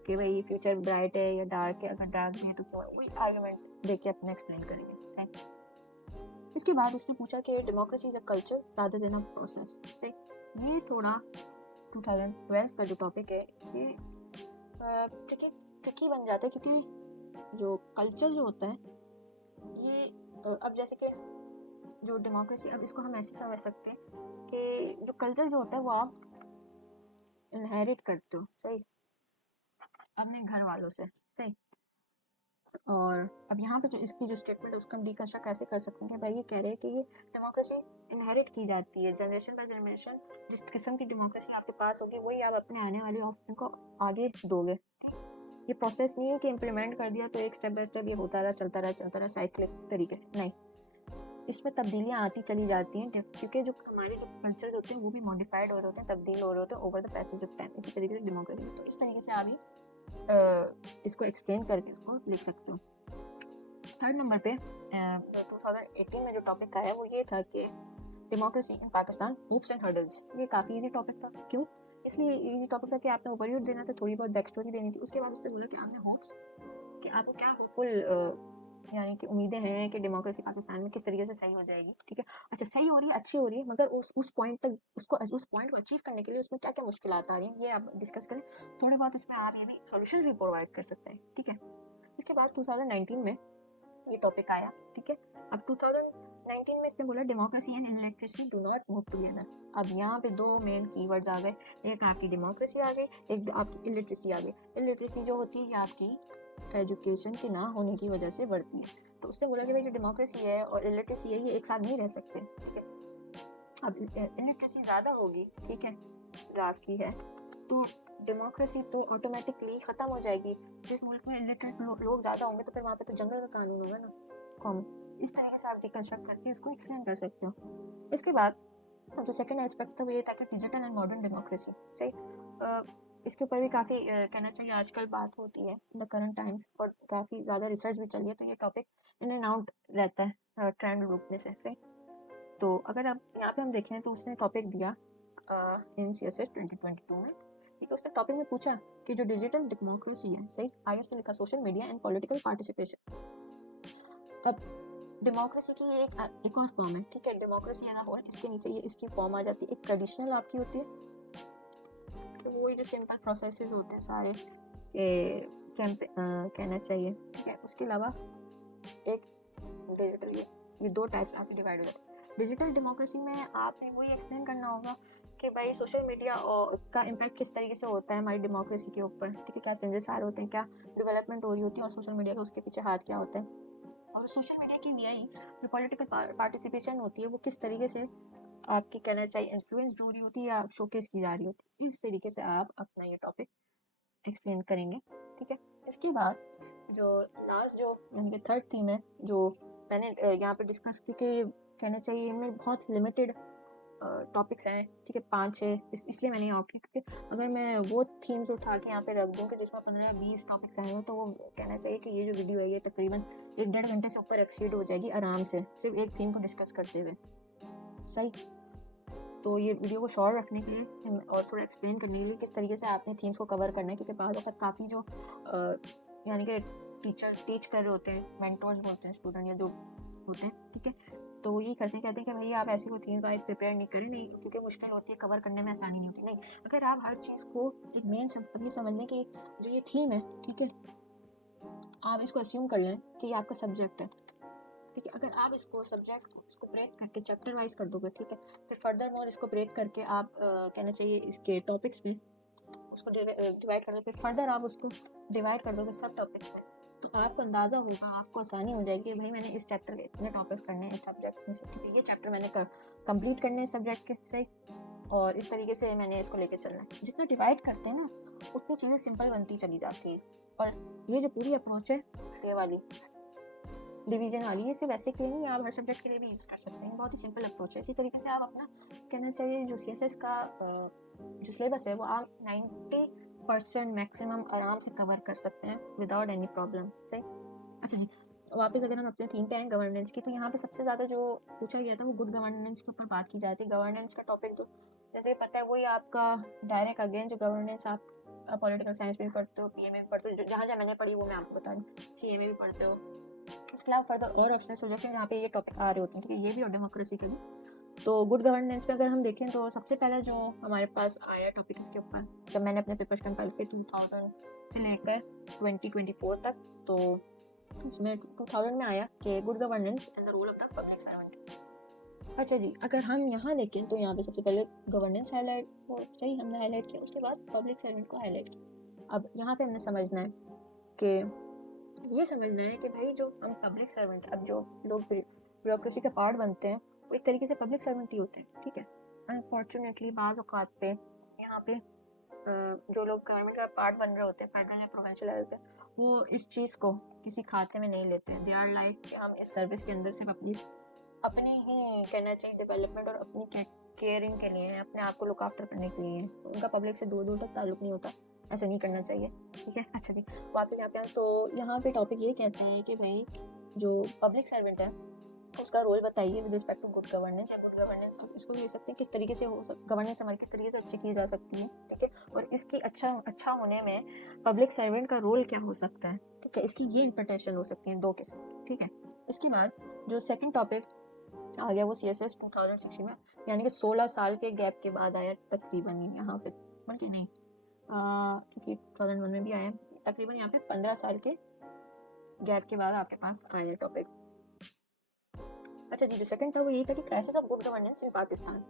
कि भाई फ्यूचर ब्राइट है या डार्क है, अगर डार्क भी है तो क्यों, वही आर्गूमेंट देके अपना एक्सप्लेन करेंगे, थैंक यू। इसके बाद उसने पूछा कि democracy is a culture rather than a process, सही। ये थोड़ा 2012 का जो टॉपिक है ये ट्रिकी बन जाता है, क्योंकि जो कल्चर जो होता है ये अब जैसे कि जो डेमोक्रेसी, अब इसको हम ऐसे समझ सकते हैं कि जो कल्चर जो होता है वो आप इनहेरिट करते हो, सही, अपने घर वालों से, सही। और अब यहाँ पे जो इसकी जो स्टेटमेंट है उसको हम डिकंस्ट्रक्ट कैसे कर सकते हैं कि भाई ये कह रहे हैं कि ये डेमोक्रेसी इनहेरिट की जाती है जनरेशन बाय जनरेशन। जिस किस्म की डेमोक्रेसी आपके पास होगी वही आप अपने आने वाले ऑप्शन को आगे दोगे, ठीक। ये प्रोसेस नहीं है कि इम्प्लीमेंट कर दिया तो एक स्टेप बाय स्टेप ये होता रहा चलता रहा साइक्लिक तरीके से, नहीं। इसमें तब्दीलियाँ आती चली जाती हैं, क्योंकि जो हमारे जो कल्चर होते हैं वो भी मॉडिफाइड हो रहे होते हैं, तब्दील हो रहे होते हैं over the passage of time. इसी तरीके से डेमोक्रेसी, तो इस तरीके से आप ही इसको एक्सप्लेन करके इसको लिख सकते हो। थर्ड नंबर पे जो 2018 में जो टॉपिक आया वो ये था कि democracy in Pakistan hopes and hurdles. ये काफ़ी इजी टॉपिक था, क्यों, इसलिए इजी टॉपिक था कि आपने ओवरव्यू देना था, थोड़ी बहुत बैक स्टोरी देनी थी। उसके बाद उसने बोला कि आपने होप्स, कि आपको क्या होपफुल यानी कि उम्मीदें हैं कि डेमोक्रेसी पाकिस्तान में किस तरीके से सही हो जाएगी, ठीक है। अच्छा, सही हो रही है, अच्छी हो रही है, मगर उस पॉइंट तक उस पॉइंट को अचीव करने के लिए उसमें क्या क्या मुश्किलात आ रही हैं ये आप डिस्कस करें थोड़े बहुत। इसमें आप ये भी सॉल्यूशन भी प्रोवाइड कर सकते हैं, ठीक है। इसके बाद 2019 में ये टॉपिक आया, ठीक है। अब 2019 में इसने बोला democracy and illiteracy do not move together. अब यहाँ पे 2 मेन कीवर्ड्स आ गए, एक आपकी डेमोक्रेसी आ गई, एक आपकी इलिटरेसी आ गई। इलिटरेसी जो होती है आपकी एजुकेशन के ना होने की वजह से बढ़ती है। तो उसने बोला कि भाई जो डेमोक्रेसी है और इलिटरेसी है ये एक साथ नहीं रह सकते, ठीक है। अब इलिटरेसी ज़्यादा होगी, ठीक है, जो आपकी है, तो डेमोक्रेसी तो ऑटोमेटिकली ख़त्म हो जाएगी। जिस मुल्क में इलिटरेट लोग ज़्यादा होंगे तो फिर वहाँ पे तो जंगल का कानून होगा ना, कॉमन। इस तरीके से आप डिकंस्ट्रक्ट करके इसको एक्सप्लेन कर सकते हो। इसके बाद जो सेकंड एस्पेक्ट था वो ये था कि डिजिटल एंड मॉडर्न डेमोक्रेसी, सही। इसके ऊपर भी काफ़ी कहना चाहिए आजकल बात होती है इन द करंट टाइम्स, और काफ़ी ज़्यादा रिसर्च भी चली है, तो ये टॉपिक इन एंड आउट रहता है ट्रेंड रूप में से, सही। तो अगर आप यहाँ पे हम देखें तो उसने टॉपिक दिया इन CSS 2022 में। ठीक है, उसने टॉपिक में पूछा कि जो डिजिटल डेमोक्रेसी है, सही, आगे से लिखा social media and political participation. अब डेमोक्रेसी की एक और फॉर्म है, ठीक है, डेमोक्रेसी एज अ होल, इसके नीचे ये इसकी फॉर्म आ जाती है। एक ट्रेडिशनल आपकी होती है, तो वो जो सिंपल प्रोसेसेस होते हैं सारे कहना चाहिए, ठीक है। उसके अलावा एक डिजिटल, ये दो टाइप्स आपके डिवाइड हो जाते हैं। डिजिटल डेमोक्रेसी में आपने वही एक्सप्लेन करना होगा कि भाई सोशल मीडिया और का इम्पैक्ट किस तरीके से होता है हमारी डेमोक्रेसी के ऊपर, ठीक है, क्या चेंजेस आ रहे होते हैं, क्या डेवलपमेंट हो रही होती है, और सोशल मीडिया का उसके पीछे हाथ क्या होता है, और सोशल मीडिया की वी जो पॉलिटिकल पार्टिसिपेशन होती है वो किस तरीके से आपकी कहना चाहिए इन्फ्लुएंस हो रही होती है या शोकेस की जा रही होती है। इस तरीके से आप अपना ये टॉपिक एक्सप्लेन करेंगे, ठीक है। इसके बाद जो लास्ट जो यानी कि थर्ड थीम है जो मैंने यहाँ पे डिस्कस की, कहना चाहिए इनमें बहुत लिमिटेड टॉपिक्स हैं, ठीक है, 5-6, इसलिए मैंने ऑप्ट की, क्योंकि अगर मैं वो थीम्स उठा के यहाँ पे रख दूँ कि जिसमें 15 या 20 टॉपिक्स आए हो, तो वो कहना चाहिए कि ये जो वीडियो है ये तकरीबन 1-1.5 घंटे से ऊपर एक्सीड हो जाएगी आराम से, सिर्फ एक थीम को डिस्कस करते हुए, सही। तो ये वीडियो को शॉर्ट रखने के लिए और थोड़ा एक्सप्लेन करने के लिए किस तरीके से आपने थीम्स को कवर करना है, क्योंकि बाद वक्त काफ़ी जो यानी कि टीचर टीच कर रहे होते हैं, मेंटोर्स बोलते हैं स्टूडेंट या जो होते हैं, ठीक है, तो वो ये कहते हैं कि भाई आप ऐसी कोई थीम गाइड प्रिपेयर नहीं करें, नहीं, क्योंकि मुश्किल होती है, कवर करने में आसानी नहीं होती। नहीं, अगर आप हर चीज़ को एक मेन ये समझ लें कि जो ये थीम है, ठीक है, आप इसको अस्यूम कर लें कि ये आपका सब्जेक्ट है, ठीक है। अगर आप इसको सब्जेक्ट इसको ब्रेक करके चैप्टर वाइज कर दोगे, ठीक है, फिर फर्दर मोर इसको ब्रेक करके आप कहना चाहिए इसके टॉपिक्स में उसको डिवाइड कर दो, फिर फर्दर आप उसको डिवाइड कर दोगे सब टॉपिक्स में, तो आपको अंदाज़ा होगा, आपको आसानी हो जाएगी कि भाई मैंने इस चैप्टर के इतने टॉपिक्स करने हैं इस सब्जेक्ट में से, ठीक है, ये चैप्टर मैंने कंप्लीट करने हैं सब्जेक्ट के, सही, और इस तरीके से मैंने इसको लेके चलना है। जितना डिवाइड करते हैं ना उतनी चीज़ें सिंपल बनती चली जाती है। और ये जो पूरी अप्रोच है, ये वाली डिवीजन वाली, ये सिर्फ ऐसे के लिए नहीं, आप हर सब्जेक्ट के लिए भी यूज़ कर सकते हैं, बहुत ही सिंपल अप्रोच है। इसी तरीके से आप अपना कहना चाहिए जो CSS का जो सिलेबस है वो आप 90% मैक्सिमम आराम से कवर कर सकते हैं विदाउट एनी प्रॉब्लम, सही। अच्छा जी, वापस अगर हम अपने थीम पे आए गवर्नेंस की, तो यहाँ पे सबसे ज़्यादा जो पूछा गया था वो गुड गवर्नेंस के ऊपर बात की जाती है। गवर्नेंस का टॉपिक तो जैसे पता है वही आपका डायरेक्ट अगेन जो गवर्नेंस आप पॉलिटिकल साइंस में भी पढ़ते हो, PA में भी पढ़ते हो, जहाँ जहाँ मैंने पढ़ी वो मैं आपको बता दूँ, CA में भी पढ़ते हो, उसके अलावा फर्दर और ऑप्शनल सजेशन यहाँ पे ये टॉपिक आ रहे होते हैं, ठीक है, ये भी और डेमोक्रेसी के भी। तो गुड गवर्नेंस में अगर हम देखें तो सबसे पहले जो हमारे पास आया टॉपिक इसके ऊपर, जब मैंने अपने पेपर्स कंपाइल किए 2000 से लेकर 2024 तक, तो उसमें 2000 में आया कि good governance and the role of the public servant. अच्छा जी, अगर हम यहाँ देखें तो यहाँ पे सबसे पहले गवर्नेंस हाईलाइट हो चाहिए, हमने हाईलाइट किया, उसके बाद पब्लिक सर्वेंट को हाईलाइट किया। अब यहाँ पे हमने समझना है कि ये समझना है कि भाई जो हम पब्लिक सर्वेंट, अब जो लोग ब्यूरोक्रेसी का पार्ट बनते हैं वो एक तरीके से पब्लिक सर्वेंट ही होते हैं, ठीक है। अनफॉर्चुनेटली बाज़ औक़ात पे यहाँ पे जो लोग गवर्नमेंट का पार्ट बन रहे होते हैं फेडरल या प्रोविंशियल लेवल पे, वो इस चीज़ को किसी खाते में नहीं लेते। दे आर लाइक कि हम इस सर्विस के अंदर सिर्फ अपनी ही कहना चाहिए डेवलपमेंट और अपनी केयरिंग के लिए, अपने आप को लुक आफ्टर करने के लिए, उनका पब्लिक से दूर दूर तक ताल्लुक नहीं होता, ऐसा नहीं करना चाहिए, ठीक है। अच्छा जी, वापस यहाँ पे आए तो यहाँ पे टॉपिक ये कहते हैं कि भाई जो पब्लिक सर्वेंट है उसका रोल बताइए with respect to good governance या गुड गवर्नेंस, इसको भी ले सकते हैं किस तरीके से हो गवर्नेंस हमारी किस तरीके से अच्छी की जा सकती है, ठीक है, और इसकी अच्छा होने में पब्लिक सर्वेंट का रोल क्या हो सकता है, ठीक है, इसकी ये इंटरप्रिटेशन हो सकती है 2 किस्म, ठीक है। इसके बाद जो सेकंड टॉपिक आ गया वो CSS 2016 में, यानी कि 16 साल के गैप के बाद आया तकरीबन, यहाँ पे बल्कि नहीं क्योंकि 2001 में भी आया, तकरीबन यहाँ पे 15 साल के गैप के बाद आपके पास आया टॉपिक। अच्छा जी, जो सेकंड था वो यही था कि क्राइसिस ऑफ गुड गवर्नेंस इन पाकिस्तान,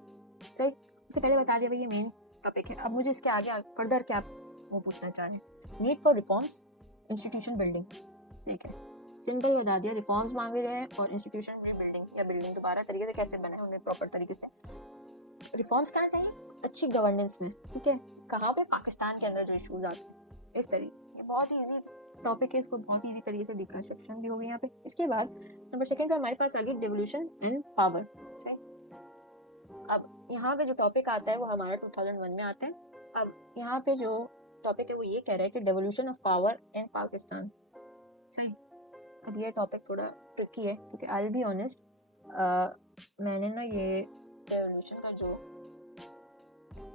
सही। इससे पहले बता दिया भाई ये मेन टॉपिक है। अब मुझे इसके आगे फर्दर क्या वो पूछना चाह रहे हैं, need for reforms, institution building, ठीक है, सिंपल बता दिया, रिफॉर्म्स मांगे गए और इंस्टीट्यूशन में बिल्डिंग या बिल्डिंग दोबारा तरीके से कैसे बनाए उन्हें प्रॉपर तरीके से। रिफॉर्म्स कहाँ चाहिए, अच्छी गवर्नेंस में, ठीक है, कहाँ पे, पाकिस्तान के अंदर जो इशूज आते हैं, इस तरीके। ये बहुत ही ईजी टॉपिक है, इसको बहुत ही ईजी तरीके से डिकंस्ट्रक्शन भी होगी यहाँ पे। इसके बाद नंबर सेकंड पे हमारे पास आ गई डेवोल्यूशन एंड पावर, सही। अब यहाँ पे जो टॉपिक आता है वो हमारा 2001 में आता है। अब यहाँ पे जो टॉपिक है वो ये कह रहा है कि devolution of power in Pakistan, सही। अब ये टॉपिक थोड़ा ट्रिकी है क्योंकि आई विल बी ऑनेस्ट, मैंने ना ये डेवोल्यूशन का जो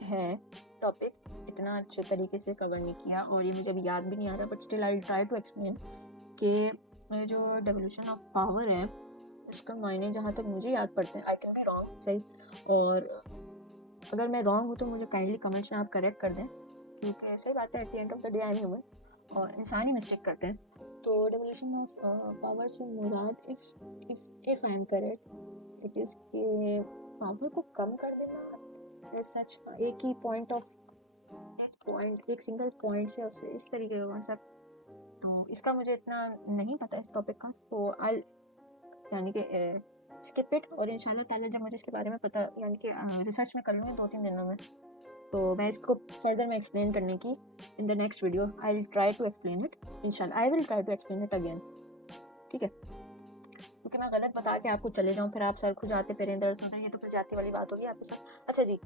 है टॉपिक इतना अच्छे तरीके से कवर नहीं किया, और ये मुझे अभी याद भी नहीं आ रहा, but still I try to explain कि जो डेवोल्यूशन ऑफ पावर है उसका मायने जहाँ तक मुझे याद पड़ते हैं, आई कैन बी रॉन्ग, सही, और अगर मैं रॉन्ग हूँ तो मुझे काइंडली कमेंट्स में आप करेक्ट कर दें, क्योंकि सही बात है, at the end of the day I am human और इंसान ही मिस्टेक करते हैं। तो डेवोल्यूशन ऑफ पावर से मुराद, if I am correct, it is कि पावर को कम कर देना, सच एक ही एक सिंगल पॉइंट से उससे इस तरीके का कॉन्सेप्ट, तो इसका मुझे इतना नहीं पता इस टॉपिक का, तो आई यानी कि स्किप इट, और इंशाल्लाह ताला जब मुझे इसके बारे में पता यानी कि रिसर्च में कर लूँगी 2-3 दिनों में, तो मैं इसको फर्दर में एक्सप्लेन करने की in the next video I will try to explain it, इंशाल्लाह I will try to explain it again, ठीक है, क्योंकि मैं गलत बता के आपको चले जाऊँ फिर आप सर खुद जाते फिर इधर उधर, ये तो फिर जाती वाली बात होगी आपके साथ। अच्छा जी,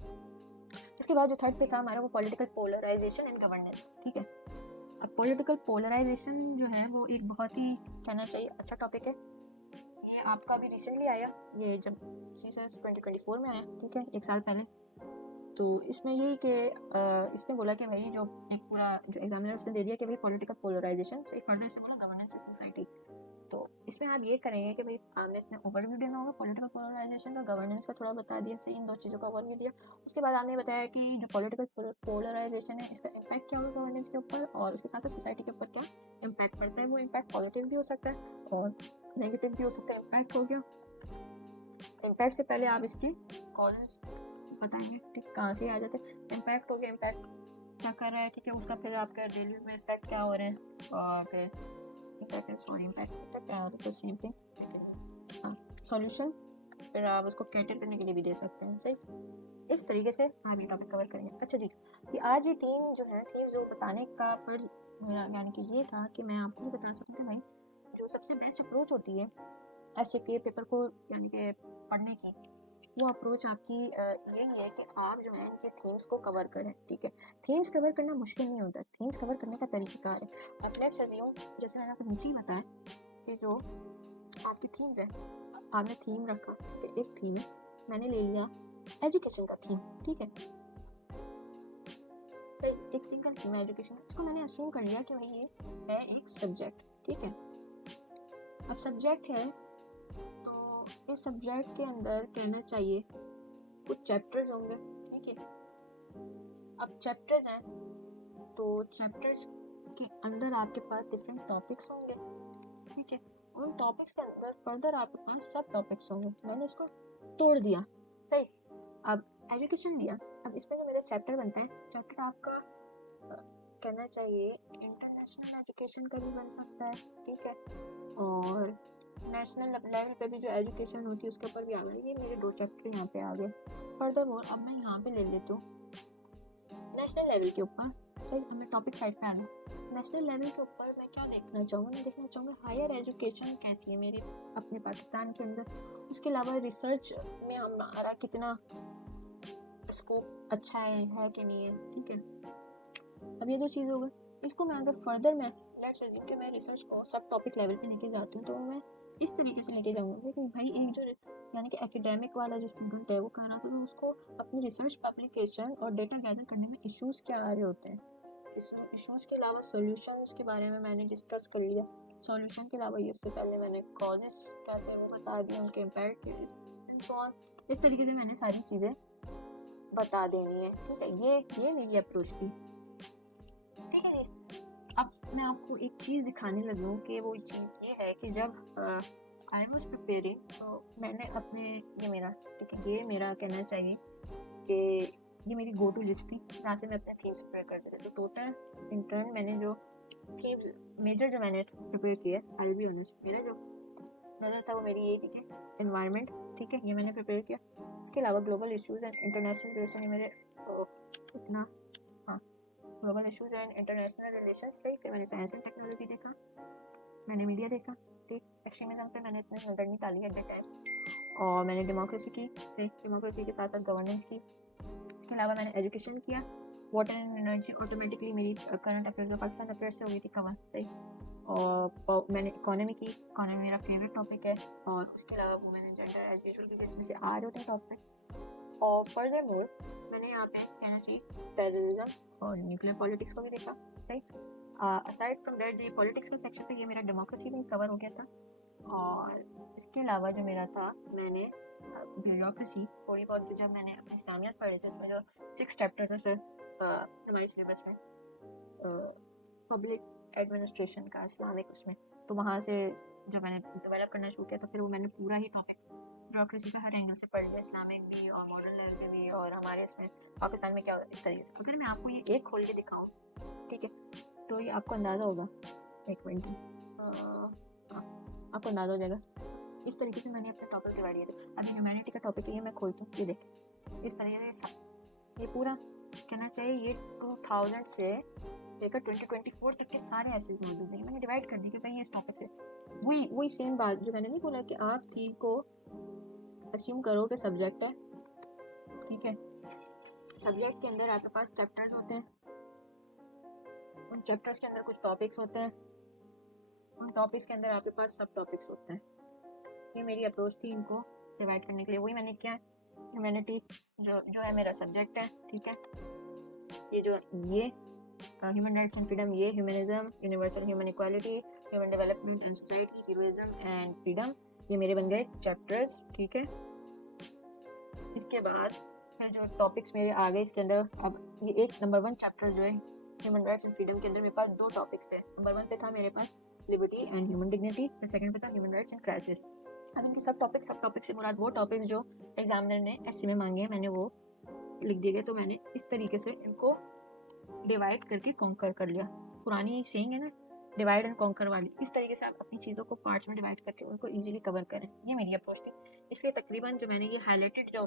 इसके बाद जो थर्ड पे था हमारा वो पॉलिटिकल पोलराइजेशन एंड गवर्नेंस, ठीक है। अब पॉलिटिकल पोलराइजेशन जो है वो एक बहुत ही कहना चाहिए अच्छा टॉपिक है, ये आपका अभी रिसेंटली आया, ये जब सीएसएस 2024 में आया, ठीक है, 1 साल पहले। तो इसमें यही कि इसने बोला कि भाई जो एक पूरा जो एग्जामिनर उसने दे दिया कि भाई पॉलिटिकल पोलराइजेशन से फर्दर इसने बोला गवर्नेंस ऑफ सोसाइटी, तो इसमें आप ये करेंगे कि भाई आपने इसमें ओवरव्यू देना होगा पॉलिटिकल पोलराइजेशन का, गवर्नेंस का थोड़ा बता दिया, सही, इन दो चीज़ों का ओवरव्यू दिया। उसके बाद आपने बताया कि जो पॉलिटिकल पोलराइजेशन है इसका इम्पैक्ट क्या होगा गवर्नेंस के ऊपर, और उसके साथ साथ सोसाइटी के ऊपर क्या इम्पैक्ट पड़ता है, वो इम्पैक्ट पॉजिटिव भी हो सकता है और नेगेटिव भी हो सकता है। इम्पैक्ट हो गया, इम्पैक्ट से पहले आप इसकी कॉजेज बताएंगे, ठीक, कहाँ से आ जाते हैं। इम्पैक्ट हो गया, इम्पैक्ट क्या कर रहा है, ठीक है, उसका फिर आपका डेली में इफेक्ट क्या हो रहे हैं, और फिर इम्पैक्ट सेम थिंग, हाँ, सॉल्यूशन, फिर आप उसको कैटर करने के लिए भी दे सकते हैं, सही, इस तरीके से आप ये टॉपिक कवर करेंगे। अच्छा जी, कि आज ये थीम जो बताने का फर्ज मेरा यानी कि ये था कि मैं आपको बता सकूँ कि भाई जो सबसे बेस्ट अप्रोच होती है ऐसे के पेपर को यानी कि पढ़ने की, वो अप्रोच आपकी यही है कि आप जो है इनके थीम्स को कवर करें, ठीक है। थीम्स कवर करना मुश्किल नहीं होता, थीम्स कवर करने का तरीक़ाकार है। अब लेट्स अज्यूम, जैसे मैंने आपको नीचे ही बताया कि जो आपकी थीम्स है, आपने थीम रखा कि एक थीम है, मैंने ले लिया एजुकेशन का थीम, ठीक है, सही, एक सिंगल थीम है एजुकेशन, इसको मैंने अस्यूम कर लिया कि भाई ये है एक सब्जेक्ट, ठीक है। अब सब्जेक्ट है तो इस सब्जेक्ट के अंदर कहना चाहिए कुछ चैप्टर्स होंगे, ठीक है। अब चैप्टर्स हैं तो चैप्टर्स के अंदर आपके पास डिफरेंट टॉपिक्स होंगे, ठीक है, उन टॉपिक्स के अंदर फर्दर आपके पास सब टॉपिक्स होंगे। मैंने इसको तोड़ दिया, सही, अब एजुकेशन दिया। अब इसमें जो मेरा चैप्टर बनता है, चैप्टर आपका कहना चाहिए इंटरनेशनल एजुकेशन का भी बन सकता है, ठीक है, और नेशनल लेवल पे भी जो एजुकेशन होती है उसके ऊपर भी आ गया। ये मेरे 2 चैप्टर यहाँ पे आ गए। फर्दर मोर अब मैं यहाँ पे ले लेती हूँ नेशनल लेवल के ऊपर, सही, अब मैं टॉपिक साइड पे आ गई। नेशनल लेवल के ऊपर मैं क्या देखना चाहूँगा, मैं देखना चाहूँगा हायर एजुकेशन कैसी है मेरी अपने पाकिस्तान के अंदर, उसके अलावा रिसर्च में हमारा कितना स्कोप अच्छा है कि नहीं है, ठीक है। अब ये 2 चीज़ हो गई। इसको मैं अगर फर्दर मैं लेट्स अज्यूम कि मैं रिसर्च को सब टॉपिक लेवल पे लेके जाती हूँ, तो मैं इस तरीके से लेके जाऊँगा कि भाई एक जो यानी कि एकेडमिक वाला जो स्टूडेंट है वो कर रहा था, तो उसको अपनी रिसर्च पब्लिकेशन और डेटा गैदर करने में इश्यूज़ क्या आ रहे होते हैं, इश्यूज़ के अलावा सॉल्यूशंस के बारे में मैंने डिस्कस कर लिया। सॉल्यूशन के अलावा ये उससे पहले मैंने कॉजेस क्या थे वो बता दिए, उनके इम्पैक्ट एंड सो ऑन, इस तरीके से मैंने सारी चीज़ें बता देनी है, ठीक है। ये मेरी अप्रोच थी, ठीक है जी। अब मैं आपको एक चीज़ दिखाने लगी हूँ कि वो चीज़ ये है कि जब आई वॉज प्रिपेयरिंग तो मैंने अपने ये मेरा, ठीक है, ये मेरा कहना चाहिए कि ये मेरी गो टू लिस्ट थी, यहाँ से मैं अपने थीम्स प्रिपेयर करते थे। तो टोटल इंटर्न मैंने जो थीम्स मेजर जो मैंने प्रिपेयर किया, आई बी ऑनेस्ट, मेरा जो नज़र था वो मेरी यही थी कि एनवायरनमेंट, ठीक है, ये मैंने प्रिपेयर किया। इसके अलावा global issues and international relation, ये मेरे इतना, हाँ, global issues and international relations थे। फिर मैंने साइंस एंड टेक्नोलॉजी देखा, मैंने मीडिया देखा, ठीक, एक्सट्रीमिज्म पे मैंने इतनी नज़र नहीं डाली एट द टाइम, और मैंने डेमोक्रेसी की, डेमोक्रेसी के साथ साथ गवर्नेंस की। इसके अलावा मैंने एजुकेशन किया, वाटर एंड एनर्जी ऑटोमेटिकली मेरी करंट अफेयर्स पाकिस्तान अफेयर्स से हो गई थी कवर, सही, और मैंने इकोनॉमी की, इकोनॉमी मेरा फेवरेट टॉपिक है, और उसके अलावा वो मैंने जेंडर एज यूजुअल की जिसमें से आ रहे होते हैं टॉपिक, और फर्दरमोर मैंने यहाँ पे कहना चाहिए टेररिज्म और न्यूक्लियर पॉलिटिक्स को भी देखा, सही। असाइड फ्रॉम दैट जो पॉलिटिक्स का सेक्शन था ये मेरा डेमोक्रेसी में कवर हो गया था। और इसके अलावा जो मेरा था, मैंने ब्यूरोक्रेसी थोड़ी बहुत जो जब मैंने अपने इस्लामियत पढ़े थे उसमें जो 6 चैप्टर थे फिर हमारे सिलेबस में पब्लिक एडमिनिस्ट्रेशन का इस्लामिक उसमें, तो वहाँ से जो मैंने डेवलप करना शुरू किया तो फिर वो मैंने पूरा ही टॉपिक ब्यूरोक्रेसी का हर एंगल से पढ़ लिया, इस्लामिक भी और मॉडर्न लेवल पे भी, और हमारे इसमें पाकिस्तान में क्या होता है इस तरीके से। अगर मैं आपको ये एक खोल के दिखाऊँ, ठीक है, तो ये आपको अंदाज़ा होगा, एक मिनट आपको अंदाज़ा हो जाएगा। इस तरीके से मैंने अपने टॉपिक डिवाइड किए थे। अभी ह्यूमैनिटी का टॉपिक है, ये मैं खोलती हूँ, ये देखें इस तरीके से ये पूरा कहना चाहिए ये 2000 से लेकर 2024 तक के सारे ऐसे मौजूद हैं। मैंने डिवाइड कर दी कि भाई ये इस टॉपिक से वही सेम बात जो मैंने नहीं बोला कि आप थीम को अस्यूम करो कि सब्जेक्ट है, ठीक है। सब्जेक्ट के अंदर आपके पास चैप्टर्स होते हैं, उन चैप्टर्स के अंदर कुछ टॉपिक्स होते हैं, उन टॉपिक्स के अंदर आपके पास सब टॉपिक्स होते हैं। ये मेरी अप्रोच थी इनको डिवाइड करने के लिए, वही मैंने किया। ह्यूमैनिटी जो है मेरा सब्जेक्ट है, ठीक है। ये ह्यूमन राइट्स एंड फ्रीडम, ये humanism, universal human equality, human development and society, heroism and freedom, ये मेरे बन गए चैप्टर्स, ठीक है। इसके बाद फिर जो टॉपिक्स मेरे आ गए इसके अंदर, अब ये एक नंबर 1 चैप्टर जो है ह्यूमन राइट्स एंड फ्रीडम के अंदर मेरे पास 2 टॉपिक्स थे। नंबर 1 पे था मेरे पास लिबर्टी एंड ह्यूमन डिग्निटी, फिर सेकंड पे था ह्यूमन राइट्स एंड क्राइसिस। अब इनके सब टॉपिक से मुराद वो टॉपिक जो एग्जामिनर ने एसए में मांगे हैं, मैंने वो लिख दिए गए। तो मैंने इस तरीके से इनको डिवाइड करके कॉन्कर कर लिया। पुरानी सेइंग है ना, डिवाइड एंड कॉन्कर वाली, इस तरीके से आप अपनी चीज़ों को पार्ट्स में डिवाइड करके उनको इजीली कवर करें। ये मेरी अप्रोच थी। इसलिए तकरीबन जो मैंने ये हाईलाइटेड जो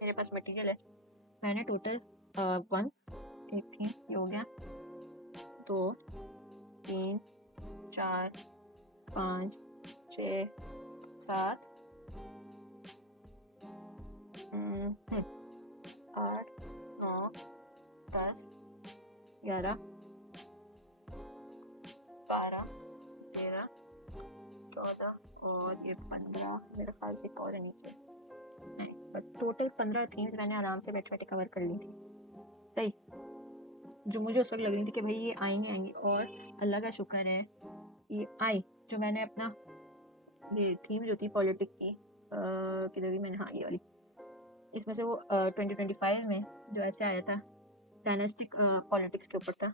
मेरे पास मटेरियल है, मैंने टोटल 1 एक थी ये हो गया, 2 3 4 5 6 7 8 9 10 11 12 13 14 और ये 15 मेरे ख्याल से एक और है नीचे, नहीं बस टोटल 15 थीम्स मैंने आराम से बैठे बैठे कवर कर ली थी, सही। जो मुझे उस वक्त लग रही थी कि भाई ये आएंगी और अल्लाह का शुक्र है ये आई। जो मैंने अपना ये थीम जो थी पॉलिटिक्स की किधर भी मैंने, हाँ ये वाली, इसमें से वो 2025 में जो ऐसे आया था डायनेस्टिक पॉलिटिक्स के ऊपर था,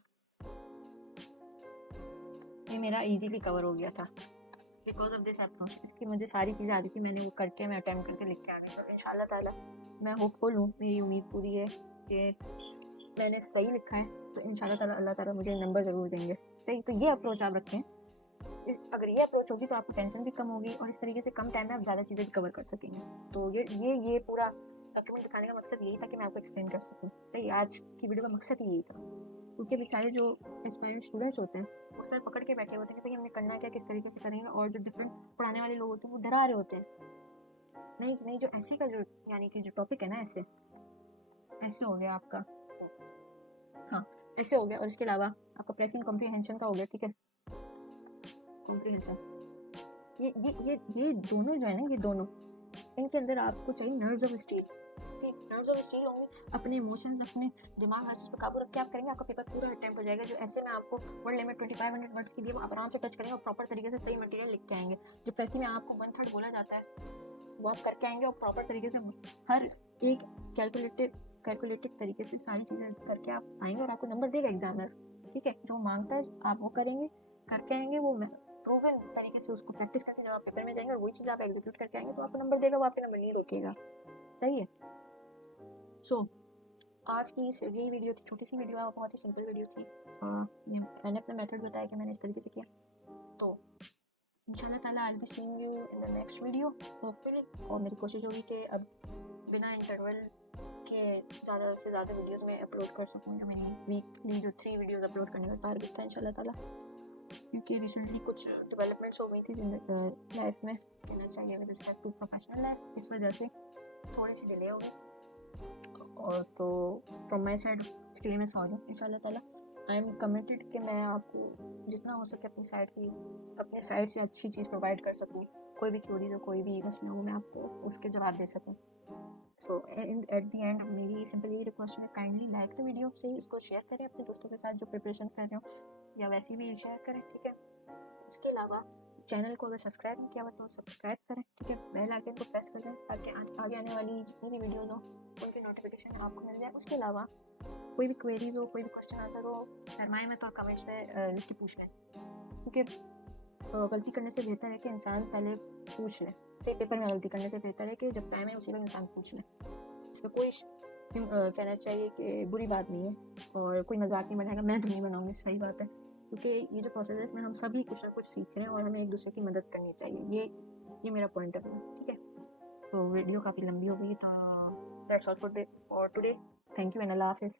ये मेरा इजीली कवर हो गया था बिकॉज ऑफ दिस अप्रोच। इसकी मुझे सारी चीज़ें आती थी, मैंने वो करके मैं अटैम्प्ट करके लिख के आ गई। तो इंशाल्लाह ताला मैं होपफुल हूँ, मेरी उम्मीद पूरी है कि मैंने सही लिखा है, तो इंशाल्लाह ताला अल्लाह ताला मुझे नंबर ज़रूर देंगे, सही। तो ये अप्रोच आप रखें, अगर ये अप्रोच होगी तो आपको टेंशन भी कम होगी और इस तरीके से कम टाइम में आप ज़्यादा चीज़ें भी कवर कर सकेंगे। तो ये पूरा डॉक्यूमेंट दिखाने का मकसद यही था कि मैं आपको एक्सप्लेन कर सकूँ, सही। आज की वीडियो का मकसद ही यही था, क्योंकि बेचारे जो एस्पायरेंट स्टूडेंट्स होते हैं वो सर पकड़ के बैठे होते हैं कि भाई हमने करना क्या, किस तरीके से करेंगे, और जो डिफरेंट पढ़ाने वाले लोग होते हैं वो डरा रहे होते हैं, नहीं जो ऐसे का जो यानी कि जो टॉपिक है ना, ऐसे हो गया आपका, हाँ ऐसे हो गया। और इसके अलावा आपका प्रेसिंग कॉम्प्रीहेंशन का हो गया, ठीक है, कॉम्प्रीहेंशन, ये दोनों जो है ना, ये दोनों इनके अंदर आपको चाहिए नर्व्स ऑफ स्टील, ठीक। नर्व्स ऑफ स्टील होंगे, अपने इमोशंस, अपने दिमाग, हर चीज़ पर काबू रख के आप करेंगे, आपका पेपर पूरा अटेम्प्ट हो जाएगा। जो ऐसे में आपको वर्ड लिमिट 2500 वर्ड्स की दी है, वो आप आराम से टच करेंगे और प्रॉपर तरीके से सही मटेरियल लिख के आएंगे। जो प्रेसी में आपको 1/3 बोला जाता है वो आप करके आएंगे और प्रॉपर तरीके से हर एक कैलकुलेटेड तरीके से सारी चीज़ें करके आप आएंगे और आपको नंबर देगा एग्जामिनर, ठीक है। जो मांगता है आप वो करेंगे, करके आएंगे, वो प्रूवन तरीके से उसको प्रैक्टिस करके जब आप पेपर में जाएंगे और वही चीज़ आप एग्जीक्यूट करके आएंगे तो आपको नंबर देगा, वो आपके नंबर नहीं रोकेगा, सही है। सो आज की यही वीडियो थी, छोटी सी वीडियो है, बहुत ही सिंपल वीडियो थी। ये मैंने अपना मेथड बताया कि मैंने इस तरीके से किया। तो इंशाल्लाह ताला I will be seeing you in the next video hopefully. और मेरी कोशिश होगी कि अब बिना इंटरवल के ज़्यादा से ज़्यादा वीडियोस में अपलोड कर सकूँ। जो मेरी वीकली जो 3 वीडियोस अपलोड करने का टारगेट था इंशाल्लाह ताला, क्योंकि रिसेंटली कुछ डेवलपमेंट्स हो गई थी लाइफ में, कहना चाहिए with respect to professional life, इस वजह से थोड़ी सी डिले हो गई। और तो फ्रॉम माई साइड इसके लिए मैं सॉरी। इंशाल्लाह ताला आई एम कमिटेड कि मैं आपको जितना हो सके अपनी साइड से अच्छी चीज़ प्रोवाइड कर सकूँ। कोई भी क्यूरीज हो, कोई भी मसला हो, मैं आपको उसके जवाब दे सकूँ। सो एट द एंड मेरी सिंपल यही रिक्वेस्ट है, काइंडली लाइक द वीडियो, से इसको शेयर करें अपने दोस्तों के साथ जो प्रिपरेशन कर रहे हो, या वैसे भी शेयर करें, ठीक है। इसके अलावा चैनल को अगर सब्सक्राइब नहीं किया हुआ तो सब्सक्राइब करें, ठीक है। बेल आइकन को प्रेस कर दें ताकि आगे आने वाली जितनी भी वीडियोज़ हो उनकी नोटिफिकेशन आपको मिल जाए। उसके अलावा कोई भी क्वेरीज हो, कोई भी क्वेश्चन आंसर हो, फरमाएं में तो कमेंट्स में लिख के पूछ लें, क्योंकि गलती करने से बेहतर है कि इंसान पहले पूछ ले। सही पेपर में गलती करने से बेहतर है कि जब टाइम है उसी वक्त इंसान पूछ ले। इसमें कोई कहना चाहिए कि बुरी बात नहीं है, और कोई मजाक नहीं बनाएगा, मैं तो नहीं बनाऊंगी, सही बात है, क्योंकि ये जो प्रोसेस है इसमें हम सभी कुछ ना कुछ सीख रहे हैं और हमें एक दूसरे की मदद करनी चाहिए। ये मेरा पॉइंट ऑफ व्यू, ठीक है। तो वीडियो काफ़ी लंबी हो गई, तो that's all for today. Thank you and अल्लाह हाफिज़।